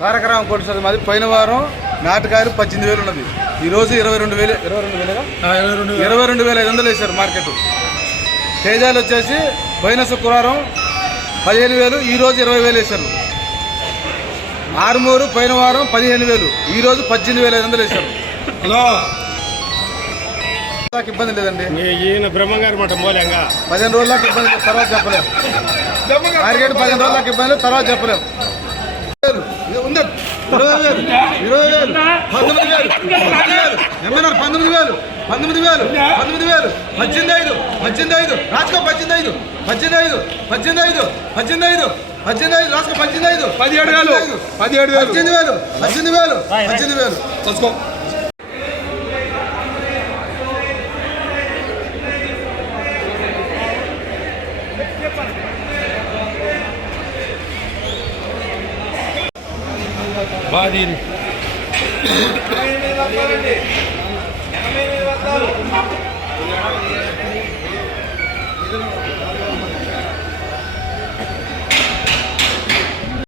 తారకరామ కోటి సార్ మాది. పోయిన వారం నాటకాయలు 18,000 ఉన్నది, ఈరోజు 22,500 వేశారు మార్కెట్. తేజాలు వచ్చేసి పోయిన శుక్రవారం 15,000, ఈరోజు 20,000 వేశారు. ఆరుమూరు పోయిన వారం 15,000, ఈరోజు 18,500 వేశారు. హలో, ఇబ్బంది లేదండి. ఈయన బ్రహ్మంగారు మాట మూలంగా 15 రోజులకు ఇబ్బంది, తర్వాత చెప్పలేము. మార్కెట్ 15 రోజులకు ఇబ్బంది, తర్వాత చెప్పలేము. 20,000, 20,000, 19,000, 19,000, 19,000, 19,000, 18,500, 18,500 రాసుకో, 18,500, 18,500, 18,500, 18,500, 18,500 రాసుకో, 18,500, 17,000, 18,000, 18,000, 18,000 రాసుకో. బాధ